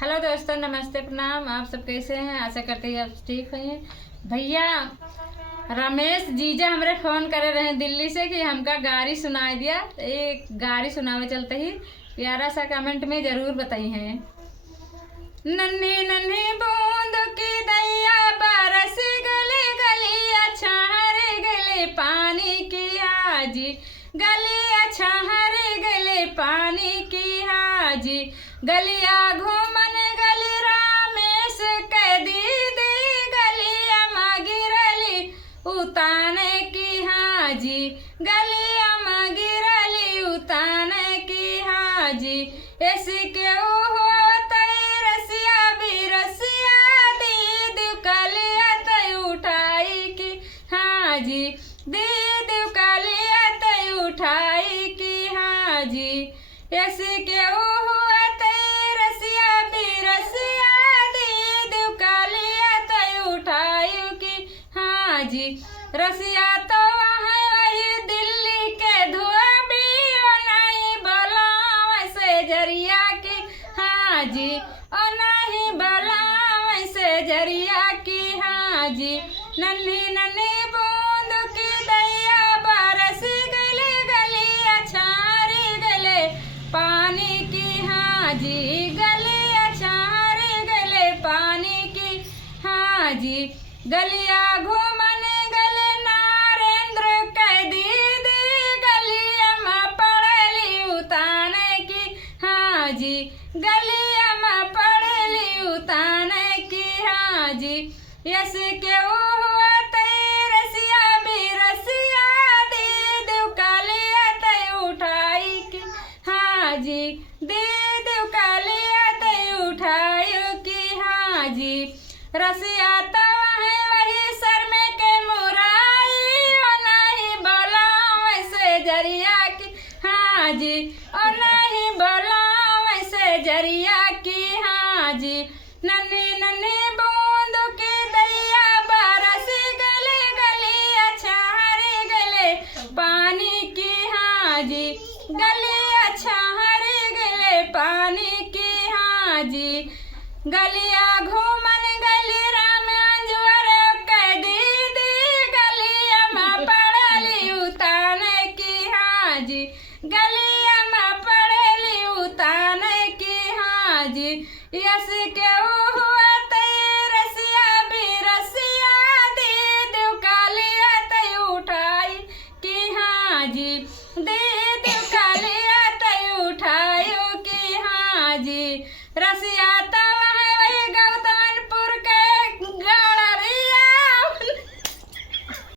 Hello दोस्तों, नमस्ते, प्रणाम। आप सब कैसे हैं? आशा करते हैं आप ठीक हैं। भैया रमेश जीजा हमरे फोन करे रहे दिल्ली से कि हमका गाड़ी सुनाई दिया। एक गाड़ी सुनावे चलते ही प्यारा सा कमेंट में जरूर बताई है। नन्ही नन्ही बूंद की दैया बरस गली गलिया छाहरे गले पानी की हाजी, गलिया छाहरे गले पानी की हाजी, गलिया घूमन गली रामेश के दीदी, गलिया मगिरली उताने की हाजी, गलिया मगिरली उताने की हाजी। ऐसी क्यों जी दीदी कालिया तय उठाई की हाजी। ऐसे क्यों हुआ तय रसिया भी रसिया, दीदी कालिया तय उठाई की हाजी। रसिया तो वहाँ वही दिल्ली के धुआं भी नहीं बोला से जरिया की हाजी, और नहीं बोला से जरिया की हाजी। नन्ही नन्ही पानी की हाजी, गलिया छारे गले पानी की हाजी, गलिया घूमन गले नारेंद्र के दीदी, गलिया में पड़ली उताने की हाजी, गलिया में पड़ली उताने की हाजी। यस क्यों हुआ तय रसिया भी रसिया, दीदी कालिया तय उठाई की हाजी, दीदी कालिया तय उठाई की हाजी। रसिया तो वही सर में के मुराई, और नहीं बोला वैसे जरिया की हाजी, और नहीं बोला वैसे जरिया की हाजी। नन्ही नन्ही बूंद की दैया बरस गले गलिया छाहरे गले पानी की हाजी, गलिया छाहरे गले पानी की हाजी, गलिया घूमन गली राम अंजुअर के दीदी, गलिया में पड़ली उताने की हाजी, गलिया में पड़ली उताने की हाजी। यस क्यों हुआ तय रसिया भी रसिया, दीदी कालिया तय उठाई की हाजी, दीदी कालिया तय उठाई की हाजी। रसिया